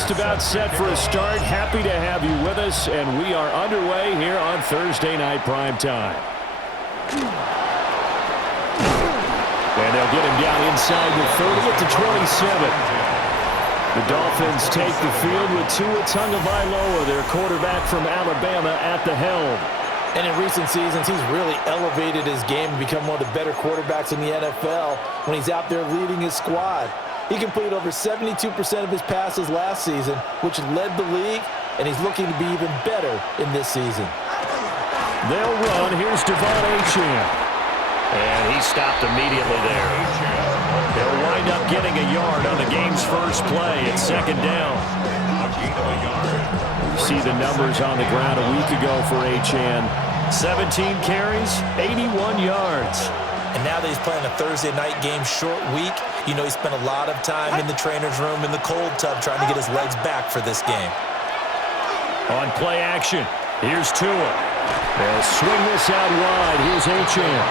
just about set for a start. Happy to have you with us, and we are underway here on Thursday Night Primetime. And they'll get him down inside the 30 at the 27. The Dolphins take the field with Tua Tagovailoa, their quarterback from Alabama, at the helm. And in recent seasons, he's really elevated his game and become one of the better quarterbacks in the NFL when he's out there leading his squad. He completed over 72% of his passes last season, which led the league, and he's looking to be even better in this season. They'll run. Here's Devon Achane. And he stopped immediately there. He'll wind up getting a yard on the game's first play. It's second down. You see the numbers on the ground a week ago for Achane. 17 carries, 81 yards. And now that he's playing a Thursday night game, short week, you know he spent a lot of time in the trainer's room in the cold tub trying to get his legs back for this game. On play action, here's Tua. They'll swing this out wide. Here's Achane.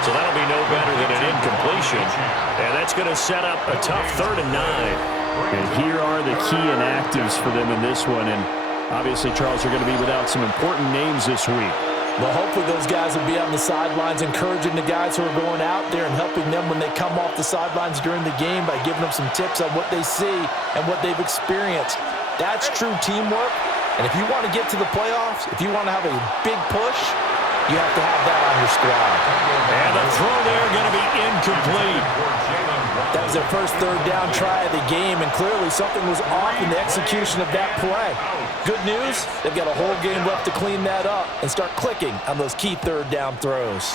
So that'll be no better than an incompletion. And that's going to set up a tough 3rd and 9. And here are the key inactives for them in this one. And obviously, Charles, are going to be without some important names this week. Well, hopefully those guys will be on the sidelines encouraging the guys who are going out there and helping them when they come off the sidelines during the game by giving them some tips on what they see and what they've experienced. That's true teamwork. And if you want to get to the playoffs, if you want to have a big push, you have to have that on your squad. And the throw there going to be incomplete. That was their first 3rd down try of the game, and clearly something was off in the execution of that play. Good news, they've got a whole game left to clean that up and start clicking on those key 3rd down throws.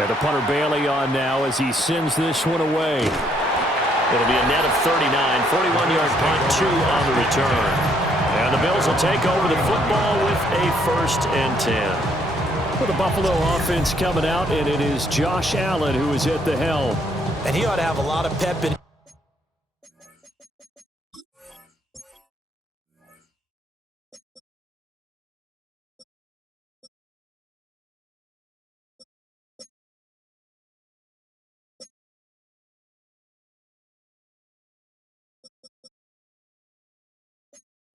Got the punter Bailey on now as he sends this one away. It'll be a net of 39, 41-yard punt, 2 on the return. And the Bills will take over the football with a 1st and 10. With the Buffalo offense coming out, and it is Josh Allen who is at the helm. And he ought to have a lot of pep in.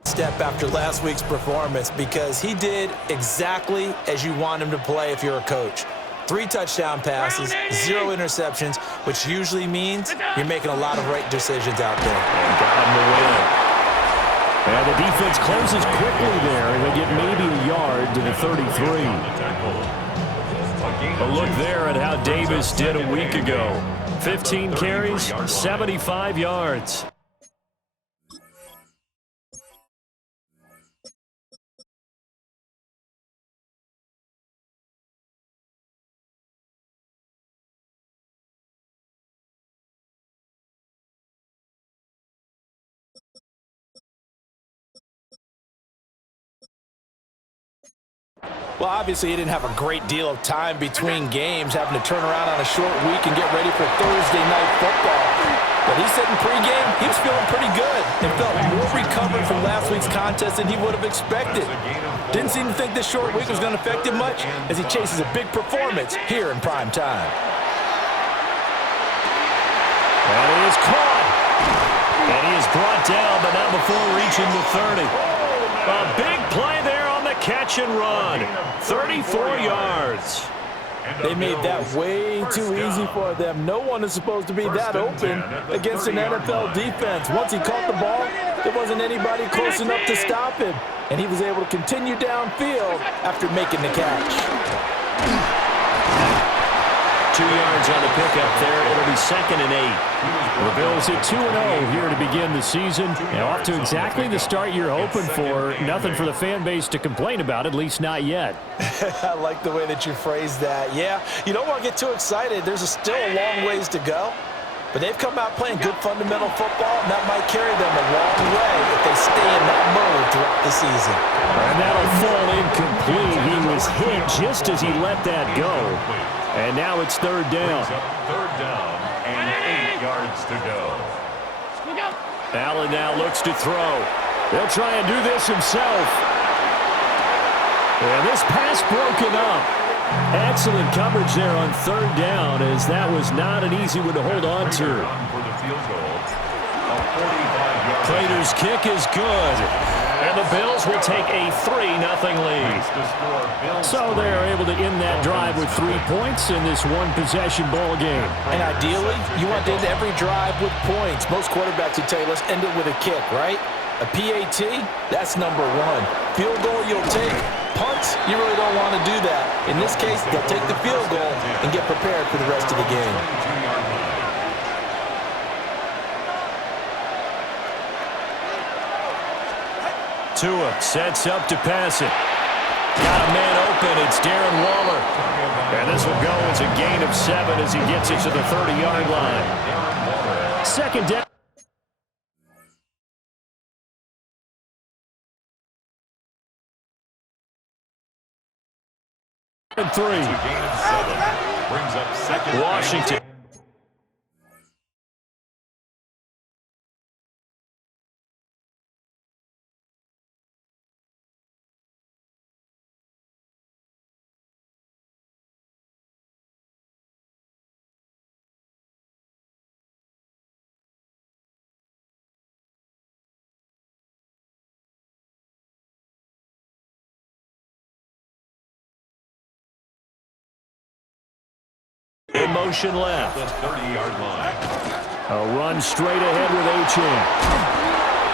Step after last week's performance, because he did exactly as you want him to play if you're a coach. 3 touchdown passes, 0 interceptions, which usually means you're making a lot of right decisions out there. And got him the win. And the defense closes quickly there, and they get maybe a yard to the 33. A look there at how Davis did a week ago. 15 carries, 75 yards. Well, obviously, he didn't have a great deal of time between games, having to turn around on a short week and get ready for Thursday night football. But he said in pregame he was feeling pretty good and felt more recovered from last week's contest than he would have expected. Didn't seem to think this short week was going to affect him much as he chases a big performance here in prime time. And he is caught. And he is brought down, but not before reaching the 30. A big play there on the catch and run. 34 yards. They made that way too easy for them. No one is supposed to be that open against an NFL defense. Once he caught the ball, there wasn't anybody close enough to stop him. And he was able to continue downfield after making the catch. 2 yards on the pickup there. It'll be 2nd and 8. The Bills at 2-0 here to begin the season. And off to exactly the start you're hoping for. Nothing for the fan base to complain about, at least not yet. I like the way that you phrased that. Yeah, you don't want to get too excited. There's still a long ways to go. But they've come out playing good fundamental football, and that might carry them a long way if they stay in that mode throughout the season. And that'll fall incomplete. He was hit just as he let that go. And now it's 3rd down. 3rd down and 8 yards to go. Allen now looks to throw. He'll try and do this himself. And this pass broken up. Excellent coverage there on 3rd down, as that was not an easy one to hold on to. A 45-yard. Prater's kick is good. And the Bills will take a 3-0 lead. So they're able to end that drive with 3 points in this one-possession ball game. And ideally, you want to end every drive with points. Most quarterbacks would tell you, let's end it with a kick, right? A PAT, that's number one. Field goal, you'll take. Punts, you really don't want to do that. In this case, they'll take the field goal and get prepared for the rest of the game. Tua sets up to pass it. Got a man open. It's Darren Waller. And this will go as a gain of 7 as he gets it to the 30-yard line. Second down. And 3. Gain of 7 brings up second. Washington. In motion left. The 30-yard line. A run straight ahead with Achane.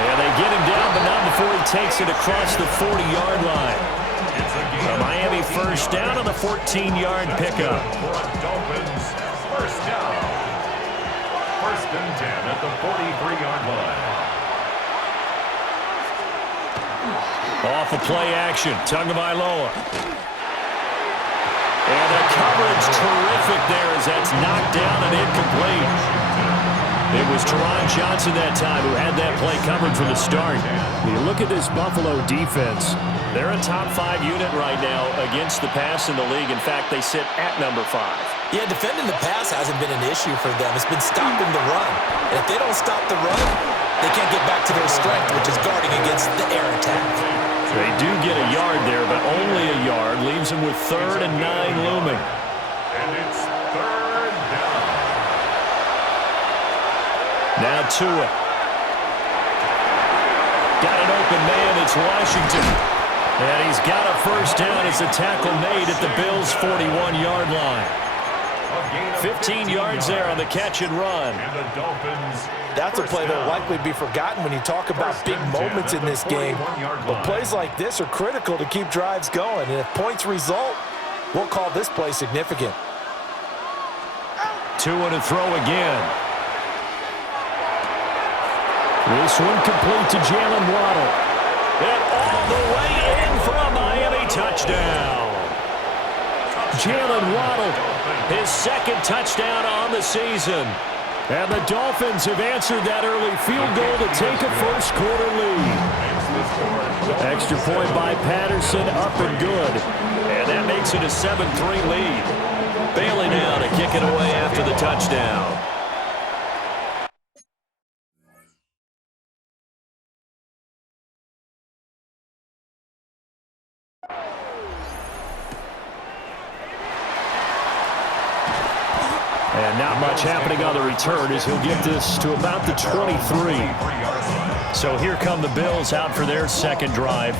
And they get him down, but not before he takes it across the 40-yard line. A Miami first down on the 14-yard pickup. For a Dolphins first down. First and 10 at the 43-yard line. Off a play action. Tagovailoa. And the coverage terrific there as that's knocked down and incomplete. It was Teron Johnson that time who had that play covered from the start. When you look at this Buffalo defense, they're a top 5 unit right now against the pass in the league. In fact, they sit at number 5. Yeah, defending the pass hasn't been an issue for them. It's been stopping the run. And if they don't stop the run, they can't get back to their strength, which is guarding against the air attack. They do get a yard there, but only a yard. Leaves them with 3rd and 9 looming. And it's 3rd down. Now Tua. Got an open man. It's Washington. And he's got a first down as a tackle made at the Bills' 41-yard line. 15 yards there on the catch and run. And the Dolphins. That's a play that will likely be forgotten when you talk about big moments in this game. But plays like this are critical to keep drives going. And if points result, we'll call this play significant. Tua to throw again. This one complete to Jalen Waddle. And all the way in for a Miami touchdown. Jalen Waddle, his 2nd touchdown on the season. And the Dolphins have answered that early field goal to take a first-quarter lead. Extra point by Patterson, up and good. And that makes it a 7-3 lead. Bailey now to kick it away after the touchdown. And not much happening on the return as he'll get this to about the 23. So here come the Bills out for their second drive.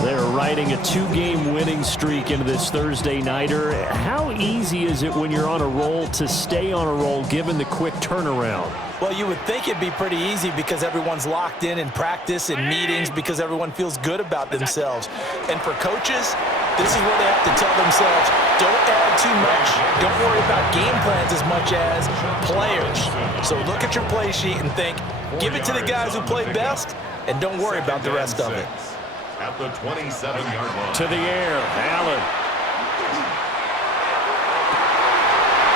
They're riding a 2-game winning streak into this Thursday nighter. How easy is it when you're on a roll to stay on a roll given the quick turnaround? Well, you would think it'd be pretty easy because everyone's locked in practice and meetings because everyone feels good about themselves. And for coaches, this is where they have to tell themselves, don't add too much. Don't worry about game plans as much as players. So look at your play sheet and think, give it to the guys who play best, and don't worry about the rest of it. At the 27-yard line. To the air, Allen.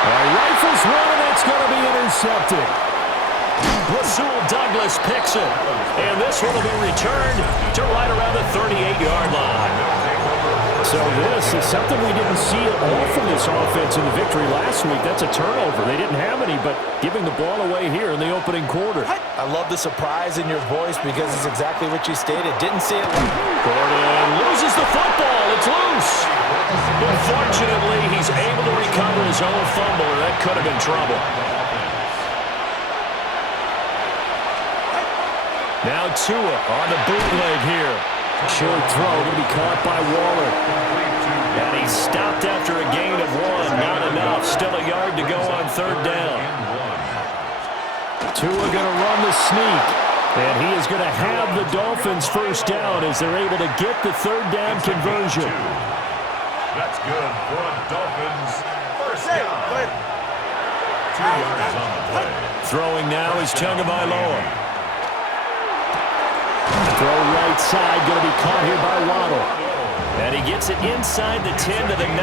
Rifles one, and it's going to be intercepted. Rasul Douglas picks it. And this one will be returned to right around the 38-yard line. So this is something we didn't see at all from this offense in the victory last week. That's a turnover. They didn't have any, but giving the ball away here in the opening quarter. I love the surprise in your voice because it's exactly what you stated. Didn't see it. Gordon loses the football. It's loose. Unfortunately, he's able to recover his own fumble, or that could have been trouble. Now Tua on the bootleg here. Short throw going to be caught by Waller. And he's stopped after a gain of 1. Not enough. Still a yard to go on third down. Tua going to run the sneak. And he is going to have the Dolphins first down as they're able to get the third down conversion. That's good for a Dolphins first down. 2 yards on the play. Throwing now is Tagovailoa. Throw right side, going to be caught here by Waddle. And he gets it inside the 10 to the 9.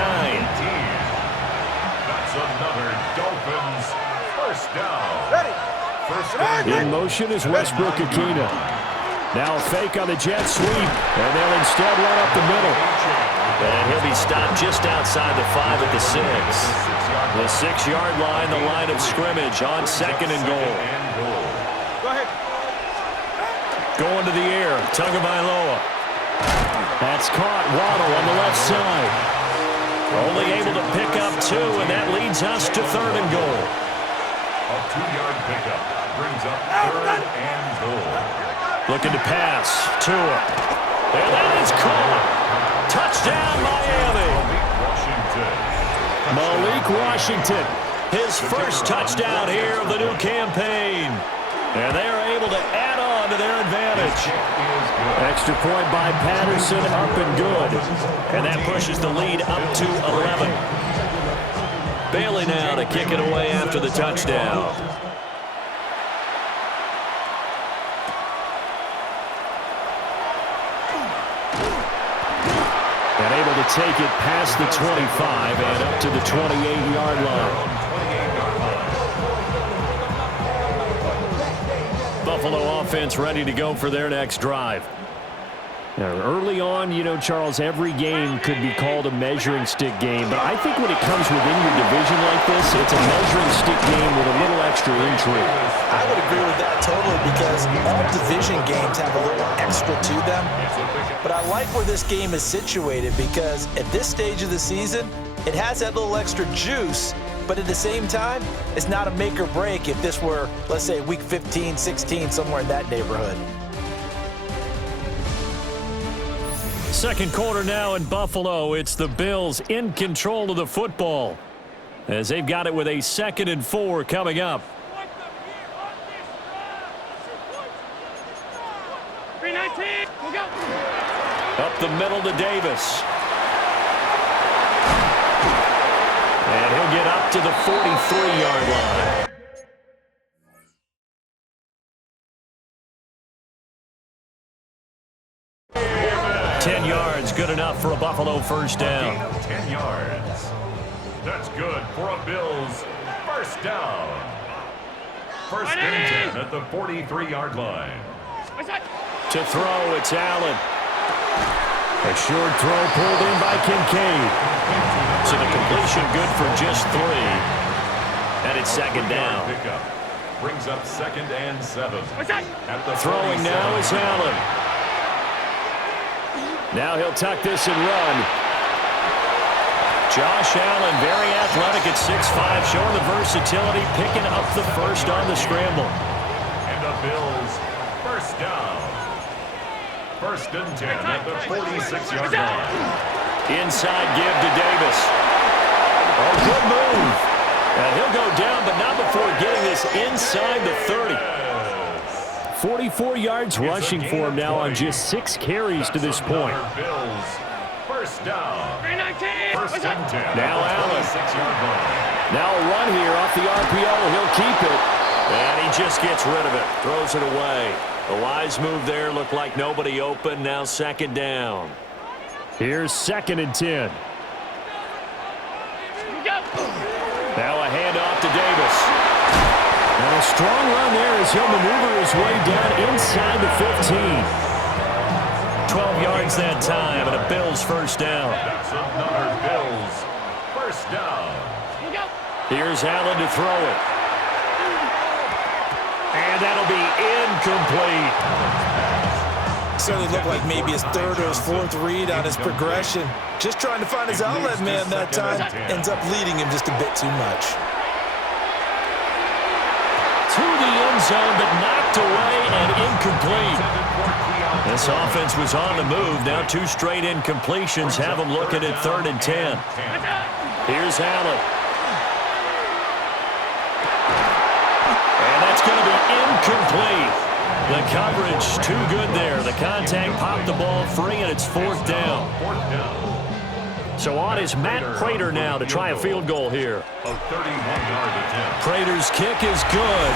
That's another Dolphins first down. First down. In motion is Westbrook-Ikhine. Now a fake on the jet sweep, and they'll instead run up the middle. And he'll be stopped just outside the 5 at the 6. The 6-yard line, the line of scrimmage on second and goal. Going to the air, Tagovailoa. That's caught. Waddle on the left side. Only able to pick up 2, and that leads us to third and goal. A 2-yard pickup brings up third and goal. Looking to pass. Tua. And that is caught. Touchdown, Miami. Malik Washington. His first touchdown here of the new campaign. And they are able to add on to their advantage. Extra point by Patterson, up and good. And that pushes the lead up to 11. Bailey now to kick it away after the touchdown. And able to take it past the 25 and up to the 28-yard line. Buffalo offense ready to go for their next drive. Now, early on, you know, Charles, every game could be called a measuring stick game, but I think when it comes within your division like this, it's a measuring stick game with a little extra intrigue. I would agree with that totally because all division games have a little extra to them. But I like where this game is situated because at this stage of the season, it has that little extra juice. But at the same time, it's not a make or break if this were, let's say, week 15, 16, somewhere in that neighborhood. Second quarter now in Buffalo. It's the Bills in control of the football as they've got it with a 2nd and 4 coming up. 319, we'll go. Up the middle to Davis. And he'll get up to the 43-yard line. Ten yards, good enough for a Buffalo first down. 10 yards. That's good for a Bills first down. First and 10 at the 43-yard line. To throw, it's Allen. A short throw pulled in by Kincaid. So the completion good for just 3. And it's second down. Pickup brings up 2nd and 7. At the Throwing now is Allen. Now he'll tuck this and run. Josh Allen, very athletic at 6'5", showing the versatility, picking up the first on the scramble. And the Bills first down. First and 10 at the 46-yard line. Inside give to Davis. Oh, good move. And he'll go down, but not before getting this inside the 30. 44 yards rushing for him now on just 6 carries to this point. Bills first down. 319. First and 10. Now Allen. 6-yard line. Now a run here off the RPO. He'll keep it. And he just gets rid of it. Throws it away. A wise move there. Looked like nobody open. Now second down. Here's 2nd and 10. Now a handoff to Davis. And a strong run there as he'll maneuver his way down inside the 15. 12 yards that time and a Bills first down. That's another Bills first down. Here's Allen to throw it. And that'll be incomplete. Certainly looked like maybe his 3rd or his 4th read on his progression. Just trying to find his outlet man that time. Ends up leading him just a bit too much. To the end zone, but knocked away and incomplete. This offense was on the move. Now 2 straight incompletions have them looking at 3rd and 10. Here's Allen. And that's going to be incomplete. The coverage too good there. The contact popped the ball free, and it's 4th down. So on is Matt Prater now to try a field goal here. Prater's kick is good.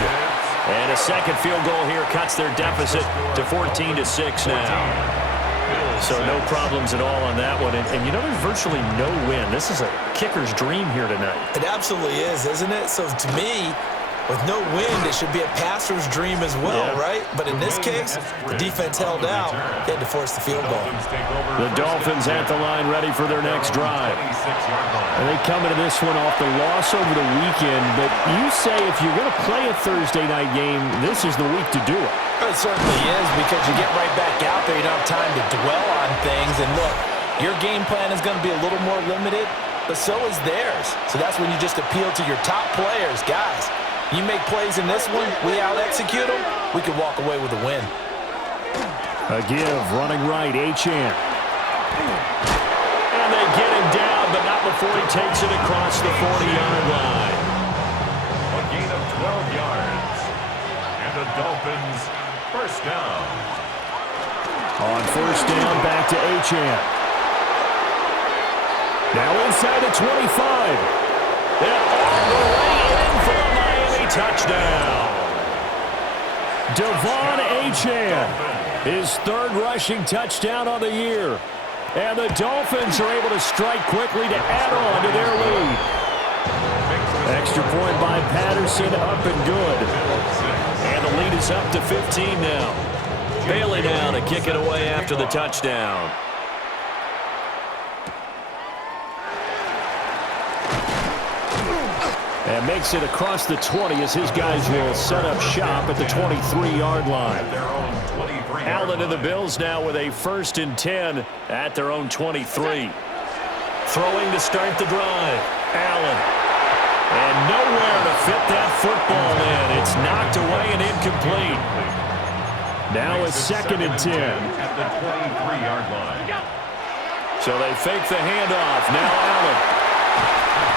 And a second field goal here cuts their deficit to 14-6 now. So no problems at all on that one. And you know, there's virtually no win. This is a kicker's dream here tonight. It absolutely is, isn't it? So to me, with no win, it should be a passer's dream as well, right? But in this case, the defense held out. They had to force the field goal. The Dolphins at the line ready for their next drive. And they come into this one off the loss over the weekend. But you say if you're going to play a Thursday night game, this is the week to do it. It certainly is, because you get right back out there. You don't have time to dwell on things. And look, your game plan is going to be a little more limited, but so is theirs. So that's when you just appeal to your top players. Guys, you make plays in this one, we out-execute them, we could walk away with a win. A give, running right, Achane. And they get him down, but not before he takes it across the 40-yard line. A gain of 12 yards. And the Dolphins, first down. On first down, back to Achane. Now inside the 25. And all the way in for a Miami touchdown. Devon Achane, his 3rd rushing touchdown on the year. And the Dolphins are able to strike quickly to add on to their lead. Extra point by Patterson, up and good. And the lead is up to 15 now. Bailey now to kick it away after the touchdown. And makes it across the 20 as his guys will set up shop at the 23-yard line. Allen and the Bills now with a 1st and 10 at their own 23. Throwing to start the drive. Allen. And nowhere to fit that football in. It's knocked away and incomplete. Now it's 2nd and 10. At the 23-yard line. So they fake the handoff. Now Allen.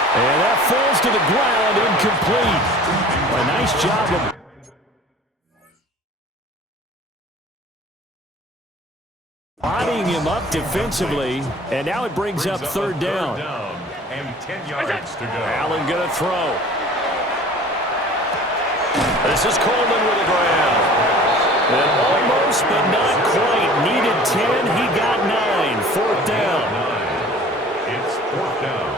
And that falls to the ground, incomplete. A nice job of bodying him up defensively, and now it brings up 3rd down. And 10 yards to go. Allen going to throw. This is Coleman with a grab. And almost, but not quite. Needed 10, he got 9. 4th down. It's 4th down.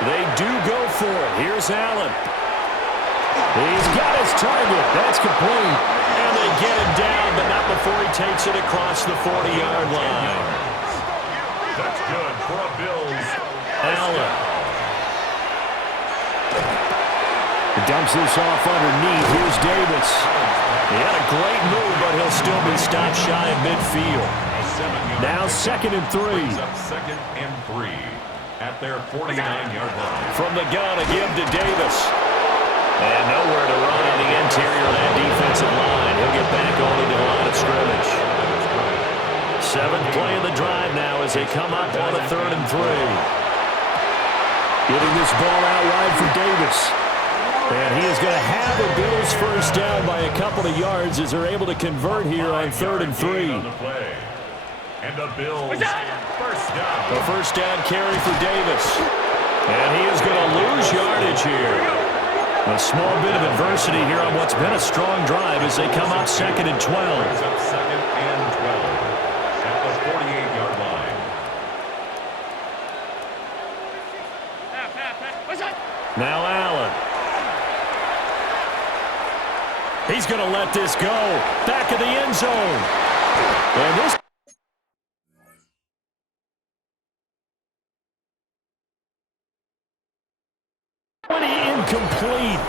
They do go for it. Here's Allen. He's got his target. That's complete. And they get him down, but not before he takes it across the 40-yard line. That's good for a Bills. Allen. Dumps this off underneath. Here's Davis. He had a great move, but he'll still be stopped shy of midfield. Now 2nd and 3. 2nd and 3. At their 49-yard line. From the gun, a give to Davis. And nowhere to run on the interior of that defensive line. He'll get back only to the line of scrimmage. 7th play of the drive now as they come up on a 3rd and 3. Getting this ball out wide for Davis. And he is going to have a Bills first down by a couple of yards as they're able to convert here on 3rd and 3. And the Bills first down. The first down carry for Davis. And he is going to lose yardage here. A small bit of adversity here on what's been a strong drive as they come up 2nd and 12. 2nd and 12 at the 48-yard line. Now Allen. He's going to let this go. Back of the end zone. And this incomplete.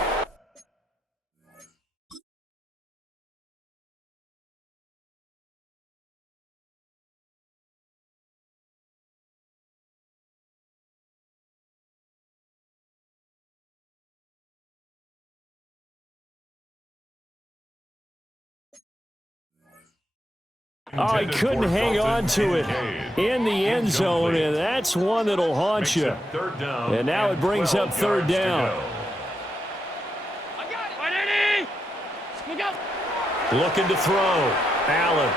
Oh, he couldn't hang on to it in the end zone, and that's one that'll haunt you. And now it brings up third down. Looking to throw. Allen.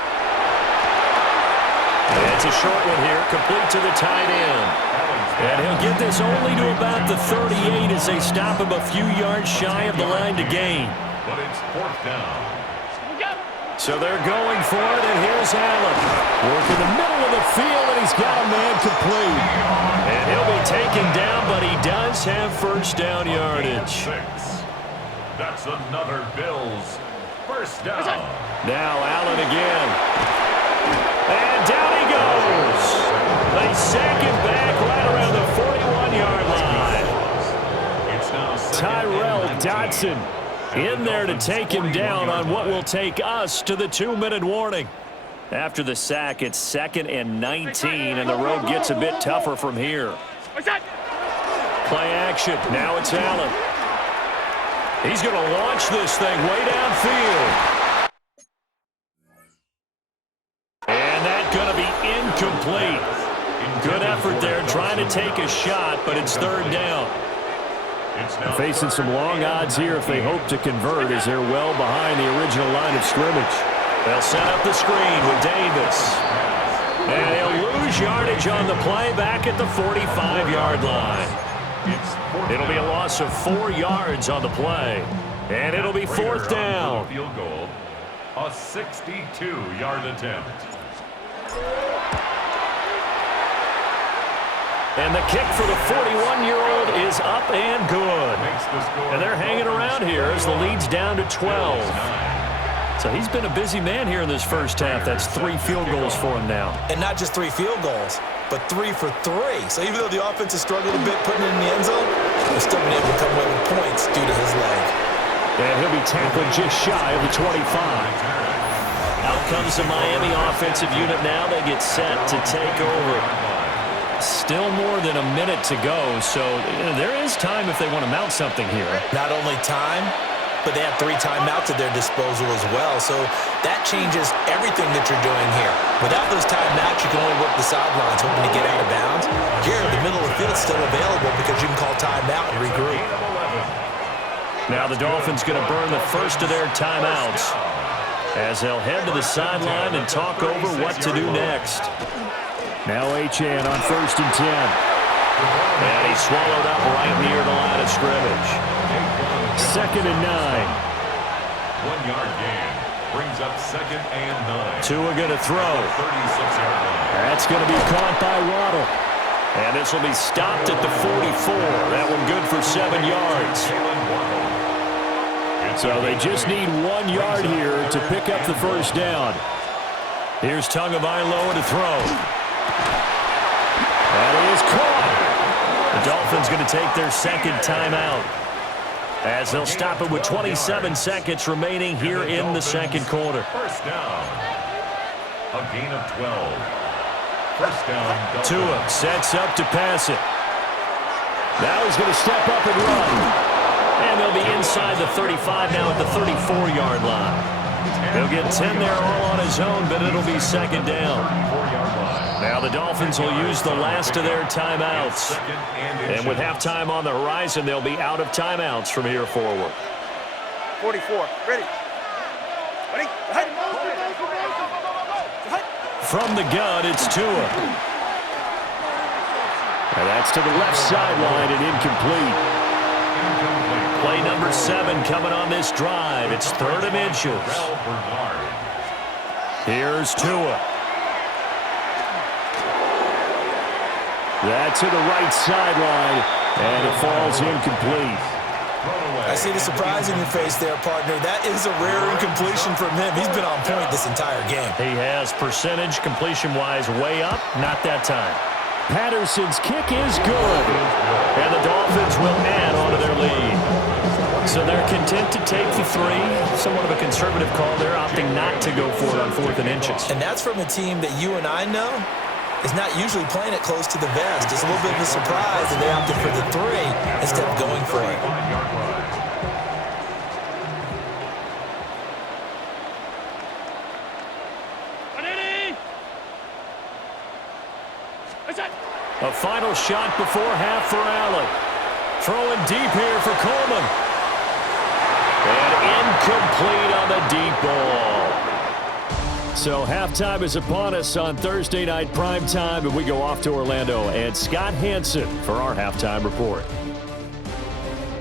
And it's a short one here, complete to the tight end. And he'll get this only to about the 38 as they stop him a few yards shy of the line to gain. But it's fourth down. So they're going for it, and here's Allen. Working the middle of the field, and he's got a man complete. And he'll be taken down, but he does have first down yardage. That's another Bills first down. Now Allen again. And down he goes. They sack him back right around the 41-yard line. It's now Tyrell Dodson in there to take him down on what will take us to the 2-minute warning. After the sack, it's 2nd and 19, and the road gets a bit tougher from here. Play action. Now it's Allen. He's going to launch this thing way downfield. And that's going to be incomplete. Good effort there trying to take a shot, but it's third down. Facing some long odds here if they hope to convert as they're well behind the original line of scrimmage. They'll set up the screen with Davis. And they'll lose yardage on the play back at the 45-yard line. It'll be a loss of 4 yards on the play. And it'll be fourth down. Field goal, a 62-yard attempt. And the kick for the 41-year-old is up and good. And they're hanging around here as the lead's down to 12. So he's been a busy man here in this first half. That's 3 field goals for him now. And not just 3 field goals, but 3 for 3. So even though the offense has struggled a bit putting it in the end zone, they've still been able to come away with points due to his leg. And he'll be tackled just shy of the 25. Out comes the Miami offensive unit now. They get set to take over. Still more than a minute to go, so there is time if they want to mount something here. Not only time, but they have 3 timeouts at their disposal as well, so that changes everything that you're doing here. Without those timeouts, you can only work the sidelines hoping to get out of bounds. Here, the middle of the field is still available because you can call timeout and regroup. Now the Dolphins going to burn the first of their timeouts as they'll head to the sideline and talk over what to do next. Now Achane on 1st and 10. And he's swallowed up right near the line of scrimmage. 2nd and 9. 1-yard gain brings up 2nd and 9. Tua going to throw. 36-yard line. That's going to be caught by Waddle. And this will be stopped at the 44. That one good for 7 yards. So they just need 1 yard here to pick up the first down. Here's Tagovailoa to throw. That is caught. The Dolphins going to take their 2nd timeout as they'll stop it with 27 seconds remaining here in the 2nd quarter. First down. A gain of 12. First down. Tua sets up to pass it. Now he's going to step up and run. And they'll be inside the 35 now at the 34-yard line. He'll get 10 there all on his own, but it'll be 2nd down. Now the Dolphins will use the last of their timeouts. And with halftime on the horizon, they'll be out of timeouts from here forward. 44. Ready. Ready. From the gun, it's Tua. And that's to the left sideline and incomplete. Play number 7 coming on this drive. It's 3rd and inches. Here's Tua. That's to the right sideline, and it falls incomplete. I see the surprise in your face there, partner. That is a rare incompletion from him. He's been on point this entire game. He has percentage completion-wise way up, not that time. Patterson's kick is good, and the Dolphins will add on to their lead. So they're content to take the 3. Somewhat of a conservative call. They're opting not to go for it on 4th and inches. And that's from a team that you and I know is not usually playing it close to the vest. It's a little bit of a surprise that they opted for the 3 instead of going for it. A final shot before half for Allen. Throwing deep here for Coleman. And incomplete on the deep ball. So halftime is upon us on Thursday night primetime, and we go off to Orlando. And Scott Hansen for our halftime report.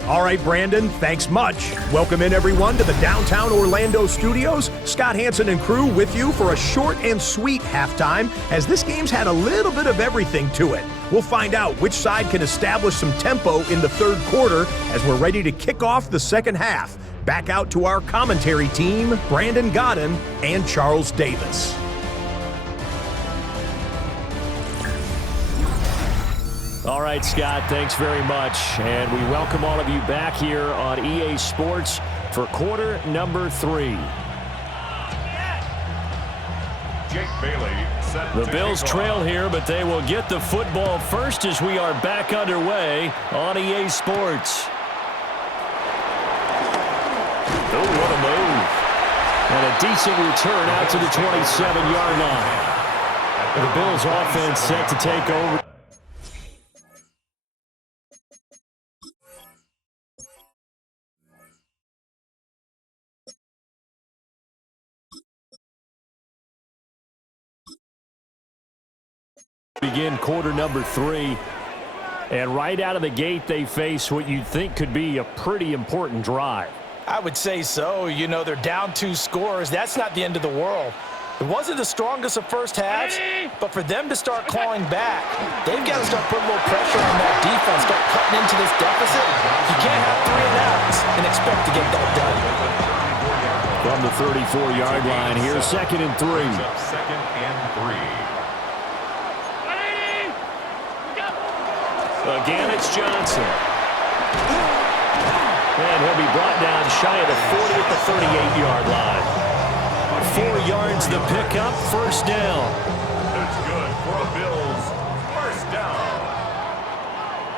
All right, Brandon, thanks much. Welcome in, everyone, to the downtown Orlando studios. Scott Hansen and crew with you for a short and sweet halftime, as this game's had a little bit of everything to it. We'll find out which side can establish some tempo in the third quarter as we're ready to kick off the second half. Back out to our commentary team, Brandon Godden and Charles Davis. All right, Scott, thanks very much. And we welcome all of you back here on EA Sports for quarter number 3. Jake Bailey set The Bills trail here, but they will get the football first as we are back underway on EA Sports. Oh, what a move. And a decent return out to the 27-yard line. The Bills offense set to take over. Begin quarter number 3, and right out of the gate they face what you'd think could be a pretty important drive. I would say so. You know, they're down 2 scores. That's not the end of the world. It wasn't the strongest of first halves, but for them to start clawing back, they've got to start putting a little pressure on that defense, start cutting into this deficit. You can't have 3 and outs and expect to get that done. From the 34-yard line, here's second and 3. Second and 3. Again, it's Johnson. And he'll be brought down shy of the 40 at the 38-yard line. 4 yards the pickup, first down. That's good for a Bills first down.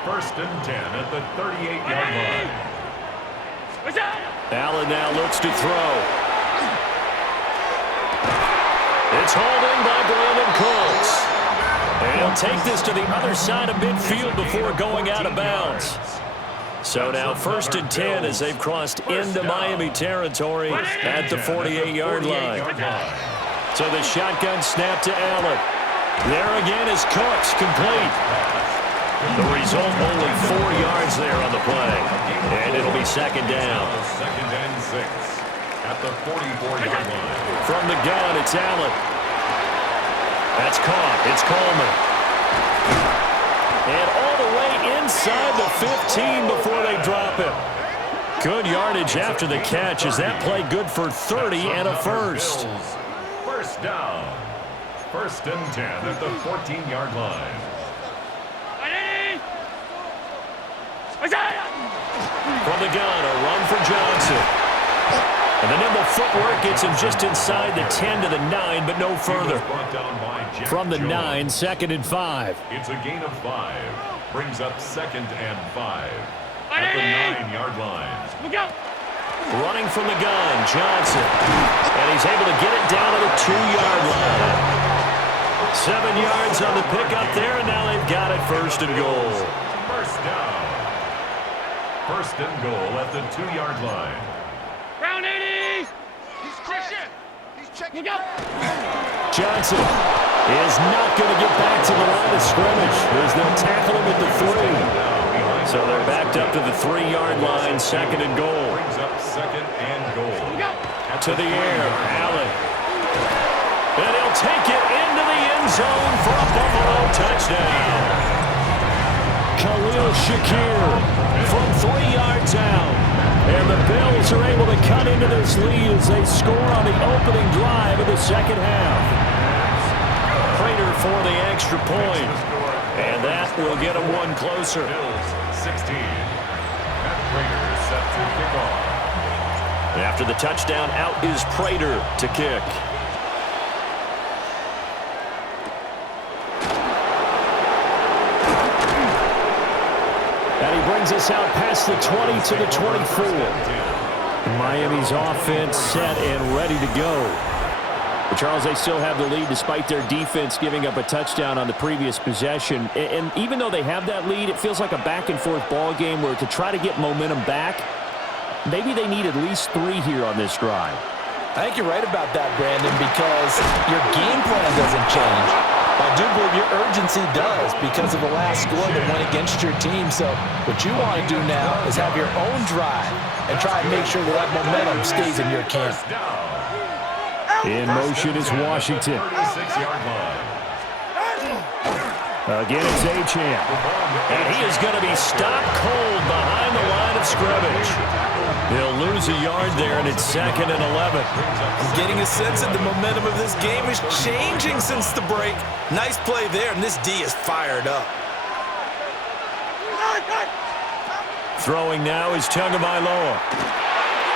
First and 10 at the 38-yard line. Allen now looks to throw. It's hauled in by Brandon Cooks. And he'll take this to the other side of midfield before going out of bounds. So now first and 10 as they've crossed into Miami territory at the 48-yard line. So the shotgun snap to Allen. There again is Cooks, complete. The result, only 4 yards there on the play. And it'll be second down. Second and 6 at the 44-yard line. From the gun, it's Allen. That's caught. It's Coleman. And all the way inside the 15 before they drop him. Good yardage after the catch. Is that play good for 30 and a first? First down. First and 10 at the 14-yard line. From the gun, a run for Johnson. And the nimble footwork gets him just inside the 10 to the 9, but no further. From the 9, second and 5. It's a gain of 5. Brings up second and 5 at the 9-yard line. Running from the gun, Johnson. And he's able to get it down to the 2-yard line. 7 yards on the pickup there, and now they've got it first and goal. First down. First and goal at the 2-yard line. Round 80. He's Christian. He's checking out. Johnson is not going to get back to the line of scrimmage as they'll tackle him at the 3. So they're backed up to the 3-yard line, second and goal. Brings up second and goal. To the air, Allen. And he'll take it into the end zone for a Buffalo touchdown. Khalil Shakir from 3 yards out. And the Bills are able to cut into this lead as they score on the opening drive of the second half. Prater for the extra point. And that will get them one closer. Bills 16. Matt Prater set to kick off. After the touchdown, out is Prater to kick. And he brings us out past the 20 to the 24. Miami's offense set and ready to go. Well, Charles, they still have the lead despite their defense giving up a touchdown on the previous possession. And even though they have that lead, it feels like a back-and-forth ball game where to try to get momentum back, maybe they need at least 3 here on this drive. I think you're right about that, Brandon, because your game plan doesn't change. I do believe your urgency does because of the last score that went against your team. So what you want to do now is have your own drive and try and make sure that that momentum stays in your camp. In motion is Washington. 36-yard line. Again, it's Achane. And he is going to be stopped cold behind the line of scrimmage. They'll lose a yard there, and it's 2nd and 11. I'm getting a sense that the momentum of this game is changing since the break. Nice play there, and this D is fired up. Throwing now is Tagovailoa.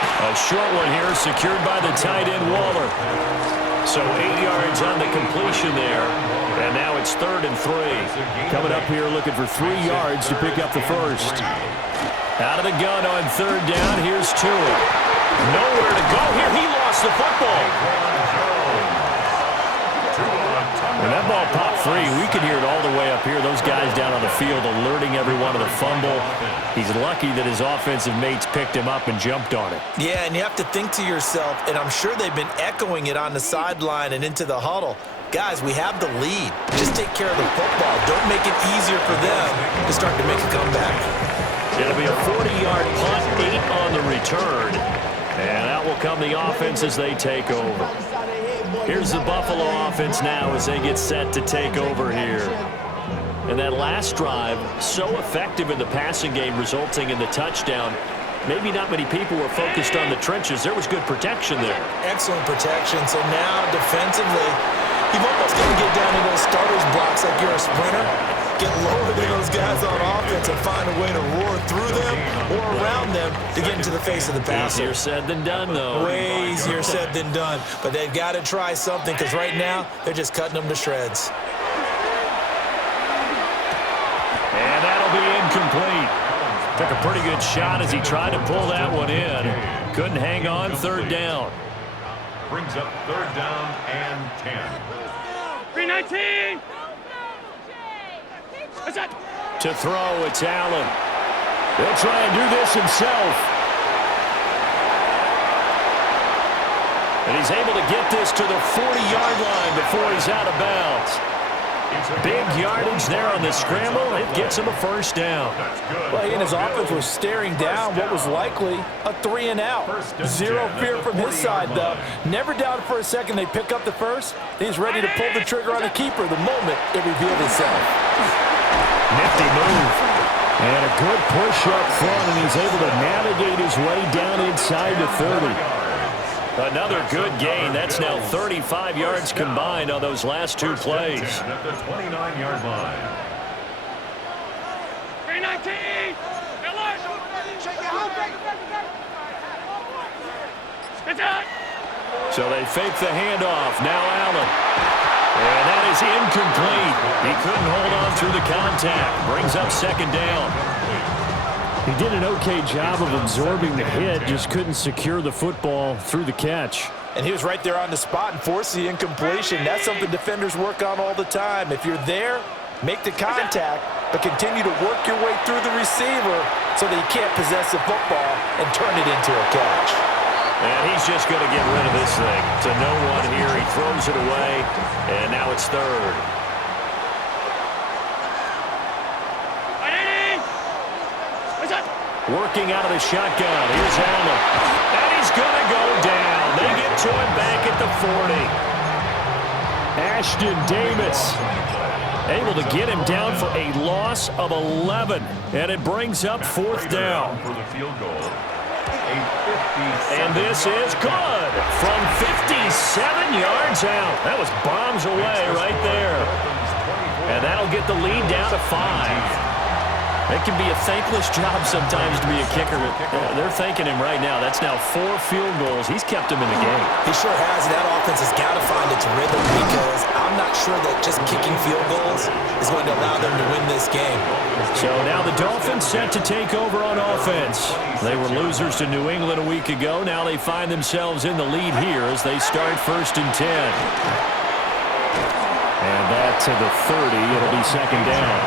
A short one here, secured by the tight end Waller. So 8 yards on the completion there. And now it's 3rd and 3. Coming up here looking for 3 yards to pick up the first. Out of the gun on 3rd down. Here's Tua. Nowhere to go here. He lost the football. When that ball popped free, we could hear it all the way up here. Those guys down on the field alerting everyone of the fumble. He's lucky that his offensive mates picked him up and jumped on it. Yeah, and you have to think to yourself, and I'm sure they've been echoing it on the sideline and into the huddle. Guys, we have the lead. Just take care of the football. Don't make it easier for them to start to make a comeback. It'll be a 40-yard punt, 8 on the return. And out will come the offense as they take over. Here's the Buffalo offense now as they get set to take over here. And that last drive, so effective in the passing game, resulting in the touchdown. Maybe not many people were focused on the trenches. There was good protection there. Excellent protection. So now, defensively, you've almost got to get down to those starters blocks like you're a sprinter. Get lower than those guys on offense and find a way to roar through them or around them to get into the face of the passer. Easier said than done, though. Way easier said than done. But they've got to try something because right now, they're just cutting them to shreds. And that'll be incomplete. Took a pretty good shot as he tried to pull that one in. Couldn't hang on. 3rd down. Brings up 3rd down and 10. 319. To throw, it's Allen. He'll try and do this himself. And he's able to get this to the 40-yard line before he's out of bounds. Big yardage there on the scramble. It gets him a 1st down. Well, he and his offense was staring down what was likely a 3-and-out. Zero fear from his side, though. Never doubted for a second they pick up the first. He's ready to pull the trigger on the keeper the moment it revealed itself. Nifty move. And a good push up front, and he's able to navigate his way down inside the 30. Another good gain. That's now 35 yards combined on those last 2 plays. At the 29-yard line. 319. So they fake the handoff. Now Allen. And that is incomplete. He couldn't hold on through the contact. Brings up 2nd down. He did an okay job of absorbing the hit, just couldn't secure the football through the catch. And he was right there on the spot and forced the incompletion. That's something defenders work on all the time. If you're there, make the contact, but continue to work your way through the receiver so that he can't possess the football and turn it into a catch. And he's just going to get rid of this thing. To no one here. He throws it away, and now it's 3rd. Working out of the shotgun. Here's Allen. And he's going to go down. They get to him back at the 40. Ashton Davis able to get him down for a loss of 11. And it brings up 4th down. For the field goal. And this is good from 57 yards out. That was bombs away right there. And that'll get the lead down to 5. It can be a thankless job sometimes to be a kicker. They're thanking him right now. That's now 4 field goals. He's kept him in the game. He sure has. That offense has got to find its rhythm because I'm not sure that just kicking field goals is going to allow them to win this game. So now the Dolphins set to take over on offense. They were losers to New England a week ago. Now they find themselves in the lead here as they start 1st and 10. And that to the 30. It'll be 2nd down.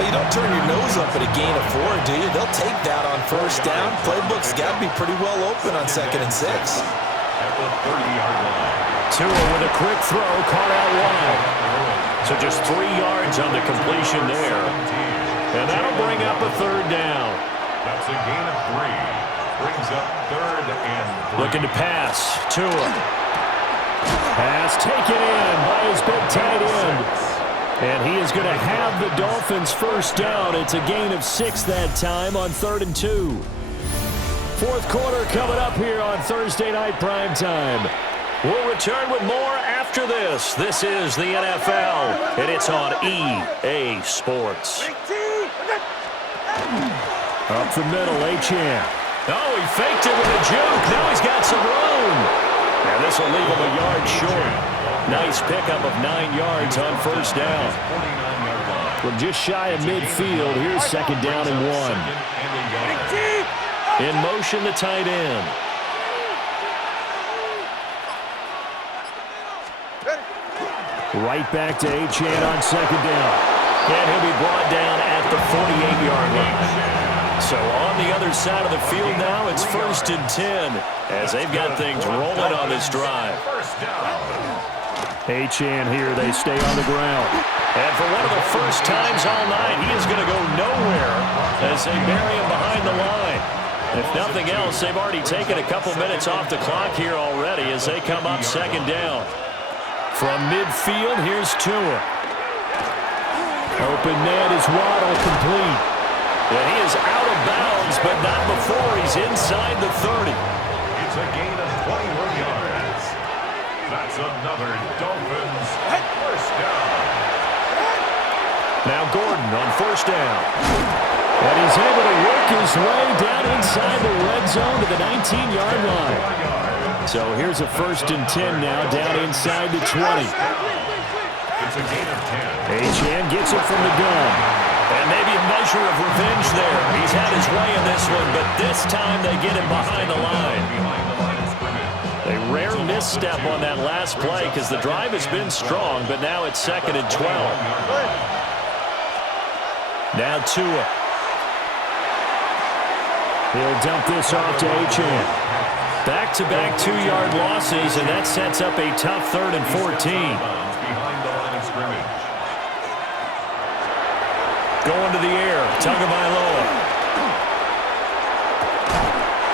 Well, you don't turn your nose up at a gain of 4, do you? They'll take that on 1st down. Playbook's got to be pretty well open on 2nd and 6. At the 30-yard line. Tua with a quick throw, caught out wide. So just 3 yards on the completion there. And that'll bring up a 3rd down. That's a gain of 3. Brings up 3rd and 3. Looking to pass. Tua. Pass taken in by his big tight end. And he is going to have the Dolphins 1st down. It's a gain of 6 that time on 3rd and 2. 4th quarter coming up here on Thursday Night Primetime. We'll return with more after this. This is the NFL, and it's on EA Sports. Up the middle, Achane. Oh, he faked it with a juke. Now he's got some room. And this will leave him a yard short. Nice pickup of 9 yards on 1st down. From just shy of midfield, here's 2nd down and 1. In motion, the tight end. Right back to Achane on 2nd down. And he'll be brought down at the 48-yard line. So on the other side of the field now, it's 1st and 10 as they've got things rolling on this drive. Achane here, they stay on the ground. And for one of the first times all night, he is going to go nowhere as they bury him behind the line. If nothing else, they've already taken a couple minutes off the clock here already as they come up 2nd down. From midfield, here's Tua. Open net is Waddle complete. And he is out of bounds, but not before he's inside the 30. It's a gain of 21 yards. That's another Dolphins 1st down. Now Gordon on 1st down. And he's able to work his way down inside the red zone to the 19-yard line. So here's a 1st and 10 now down inside the 20. It's a gain of 10. Achane gets it from the gun. And maybe a measure of revenge there. He's had his way in this one, but this time they get him behind the line. A rare misstep on that last play because the drive has been strong, but now it's 2nd and 12. Now Tua. He'll dump this off to Achane. Back-to-back 2-yard losses, and that sets up a tough 3rd and 14. Behind the line of scrimmage. Going to the air, Tagovailoa.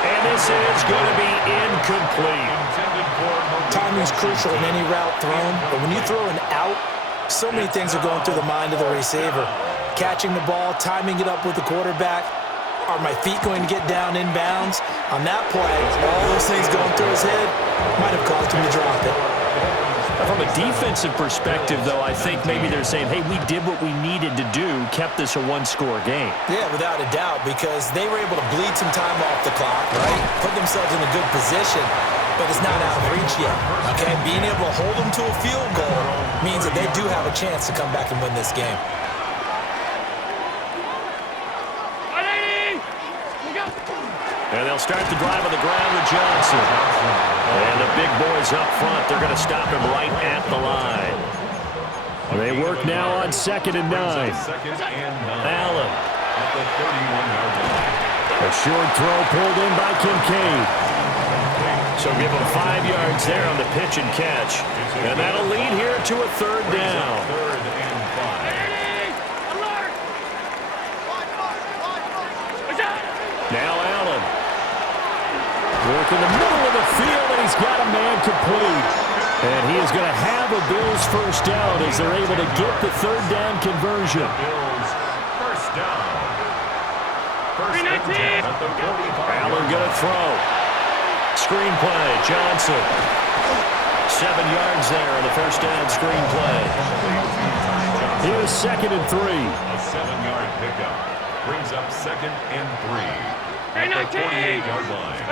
And this is going to be incomplete. Timing's crucial in any route thrown, but when you throw an out, so many things are going through the mind of the receiver. Catching the ball, timing it up with the quarterback. Are my feet going to get down inbounds? On that play, all those things going through his head might have caused him to drop it. From a defensive perspective, though, I think maybe they're saying, hey, we did what we needed to do, kept this a 1-score game. Yeah, without a doubt, because they were able to bleed some time off the clock, right? Put themselves in a good position, but it's not out of reach yet, okay? Being able to hold them to a field goal means that they do have a chance to come back and win this game. And they'll start the drive on the ground with Johnson. And the big boys up front, they're going to stop him right at the line. They work now on 2nd and 9. Allen. At the 31-yard line. A short throw pulled in by Kincaid. So give him 5 yards there on the pitch and catch. And that'll lead here to a 3rd down. 3rd and 5. Now Allen. Work in the middle of the field, and he's got a man complete. And he is going to have a Bills 1st down as they're able to get the 3rd down conversion. Bills 1st down. 1st and 10 at the 45. Allen going to throw. Screen play, Johnson. 7 yards there on the 1st down screen play. Here's 2nd and 3. A 7-yard pickup brings up 2nd and 3. At the 48-yard line.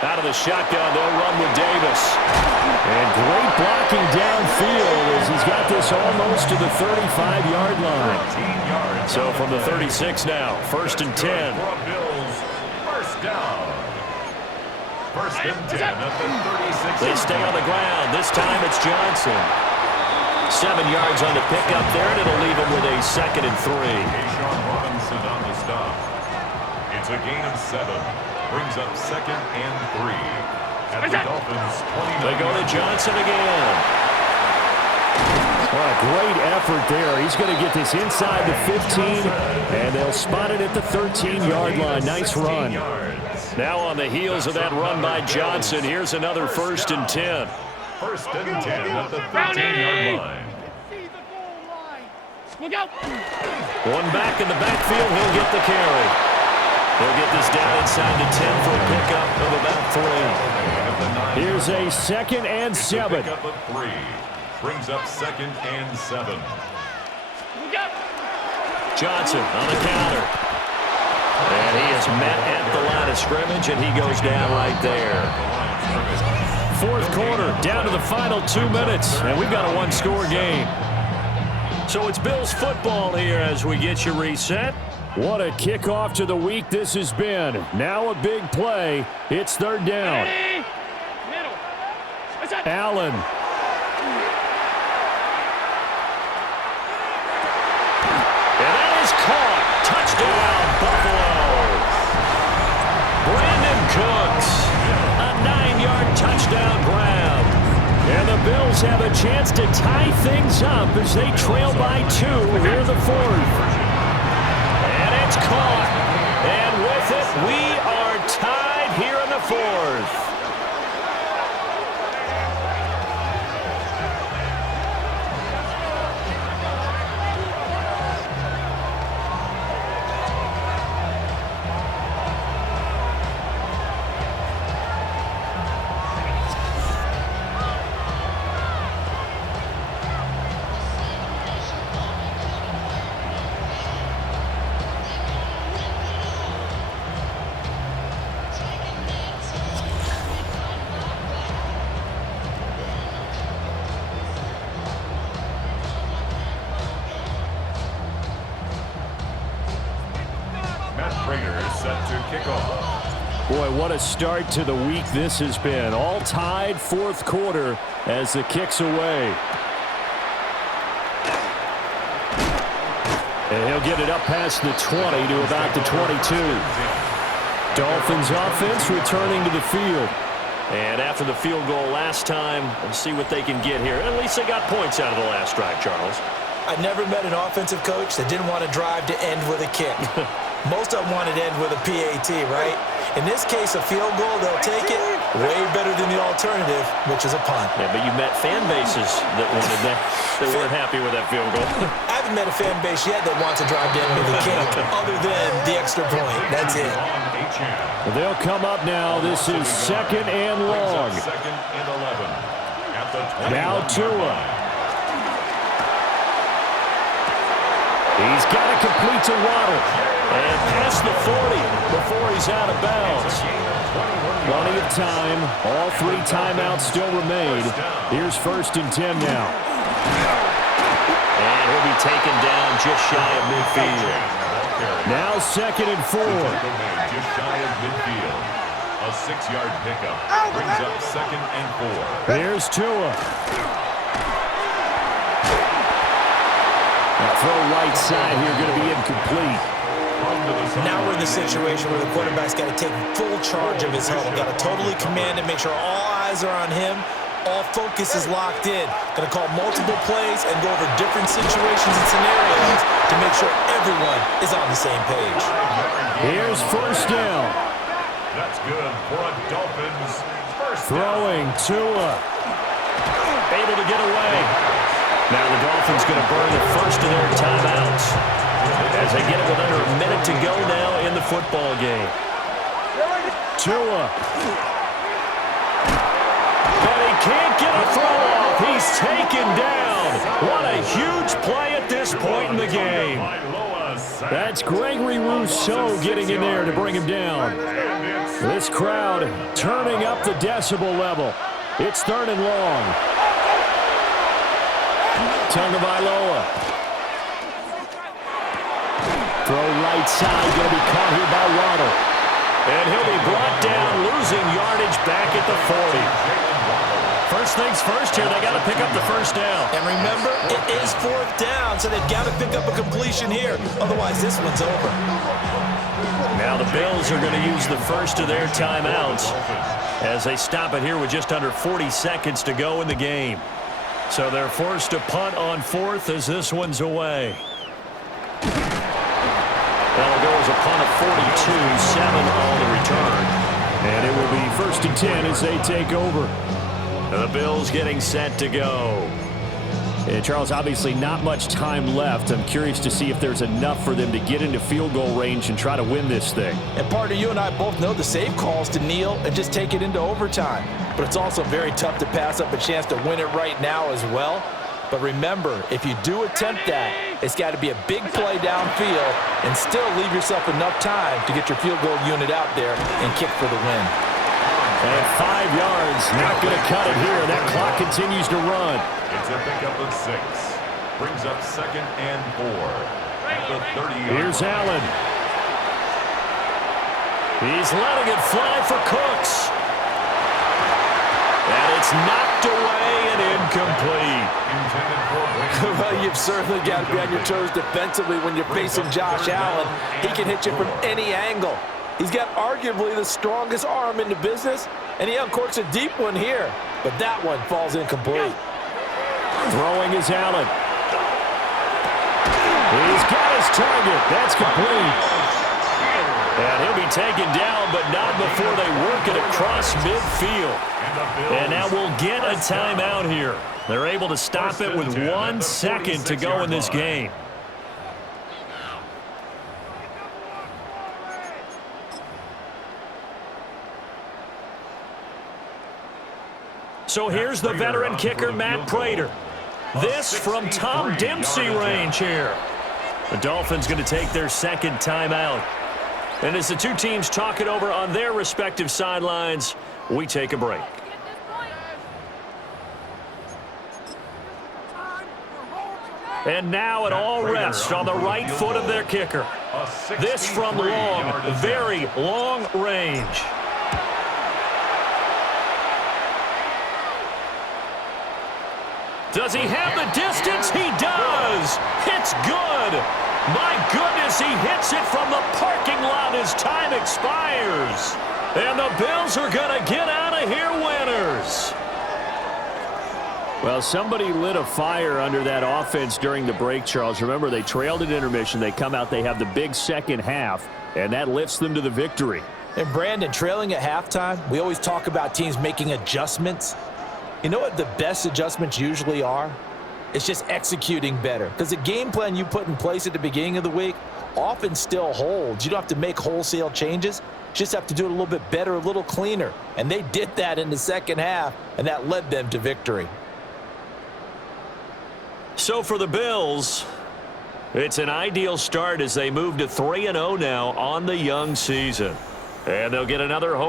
Out of the shotgun, they'll run with Davis. And great block looking downfield as he's got this almost to the 35-yard line. So from the 36 now, 1st and 10. First down. 1st and 10 at the 36. They stay on the ground. This time it's Johnson. 7 yards on the pickup there, and it'll leave him with a 2nd and 3. Sean Robinson on the stop. It's a gain of 7. Brings up 2nd and 3. At the Dolphins 29. They go to Johnson again. Well, a great effort there. He's going to get this inside the 15, and they'll spot it at the 13-yard line. Nice run. Now on the heels of that run by Johnson, here's another 1st and 10. 1st and 10 at the 13-yard line. Look out! One back in the backfield, he'll get the carry. They'll get this down inside the 10 for a pickup of about 3. Here's a 2nd and 7. Pickup of 3. Brings up 2nd and 7. Look out! Johnson on the counter. And he is met at the line of scrimmage, and he goes down right there. 4th quarter, down to the final 2 minutes, and we've got a 1-score game. So it's Bills football here as we get you reset. What a kickoff to the week this has been. Now a big play. It's 3rd down. Middle. Allen. And that is caught. Touchdown, Buffalo. Brandon Cooks. A 9-yard touchdown grab. And the Bills have a chance to tie things up as they trail by 2 here in the 4th. And it's caught. And with it, we are tied here in the 4th. Boy, what a start to the week this has been. All tied 4th quarter as the kick's away. And he'll get it up past the 20 to about the 22. Dolphins offense returning to the field. And after the field goal last time, let's see what they can get here. At least they got points out of the last drive, Charles. I never met an offensive coach that didn't want to drive to end with a kick. Most of them wanted to end with a PAT, right? In this case, a field goal, they'll take it. Way better than the alternative, which is a punt. Yeah, but you met fan bases that wanted that weren't happy with that field goal. I haven't met a fan base yet that wants to drive to end with a kick, other than the extra point. That's it. Well, they'll come up now. This is 2nd and long. 2nd and 11. At the 20. Now Tua. He's got to complete to Waddle. And past the 40 before he's out of bounds. Plenty of time. All 3 timeouts still remain. Here's 1st and 10 now. And he'll be taken down just shy of midfield. Now 2nd and 4. Just shy of midfield. A 6-yard pickup. Brings up 2nd and 4. There's Tua. Throw right side here, going to be incomplete. Now we're in the situation where the quarterback's got to take full charge of his huddle. Got to totally command it, make sure all eyes are on him. All focus is locked in. Going to call multiple plays and go over different situations and scenarios to make sure everyone is on the same page. Here's 1st down. That's good for a Dolphins first throwing Tua. Able to get away. Now the Dolphins going to burn the first of their timeouts as they get it with under a minute to go now in the football game. Tua. But he can't get a throw off. He's taken down. What a huge play at this point in the game. That's Gregory Rousseau getting in there to bring him down. This crowd turning up the decibel level. It's 3rd and long. Tagovailoa. Throw right side, going to be caught here by Waddle. And he'll be brought down, losing yardage back at the 40. First things first here, they got to pick up the first down. And remember, it is 4th down, so they've got to pick up a completion here. Otherwise, this one's over. Now the Bills are going to use the first of their timeouts as they stop it here with just under 40 seconds to go in the game. So they're forced to punt on 4th as this one's away. That'll go as a punt of 42, 7 on the return. And it will be 1st and 10 as they take over. The Bills getting set to go. And Charles, obviously not much time left. I'm curious to see if there's enough for them to get into field goal range and try to win this thing. And partner, you and I both know the safe calls to kneel and just take it into overtime. But it's also very tough to pass up a chance to win it right now as well. But remember, if you do attempt that, it's got to be a big play downfield and still leave yourself enough time to get your field goal unit out there and kick for the win. And 5 yards, not going to cut it here. That clock continues to run. It's a pickup of 6. Brings up 2nd and 4 at the 30-yard line. Here's Allen. He's letting it fly for Cooks. And it's knocked away and incomplete. Well, you've certainly got to be on your toes defensively when you're facing Josh Allen. He can hit you from any angle. He's got arguably the strongest arm in the business, and he uncorks a deep one here. But that one falls incomplete. Throwing is Allen. He's got his target. That's complete. And he'll be taken down, but not before they work it across midfield. And now we'll get a timeout here. They're able to stop it with 1 second to go in this game. So here's the veteran kicker, Matt Prater. This from Tom Dempsey range here. The Dolphins going to take their 2nd timeout. And as the two teams talk it over on their respective sidelines, we take a break. And now it all rests on the right foot of their kicker. This from long, very long range. Does he have the distance? He does. It's good. My goodness, he hits it from the parking lot as time expires. And the Bills are going to get out of here winners. Well, somebody lit a fire under that offense during the break, Charles. Remember, they trailed at intermission. They come out, they have the big second half, and that lifts them to the victory. And Brandon, trailing at halftime, we always talk about teams making adjustments. You know what the best adjustments usually are? It's just executing better. Because the game plan you put in place at the beginning of the week often still holds. You don't have to make wholesale changes. You just have to do it a little bit better, a little cleaner. And they did that in the second half, and that led them to victory. So for the Bills, it's an ideal start as they move to 3-0 now on the young season. And they'll get another home.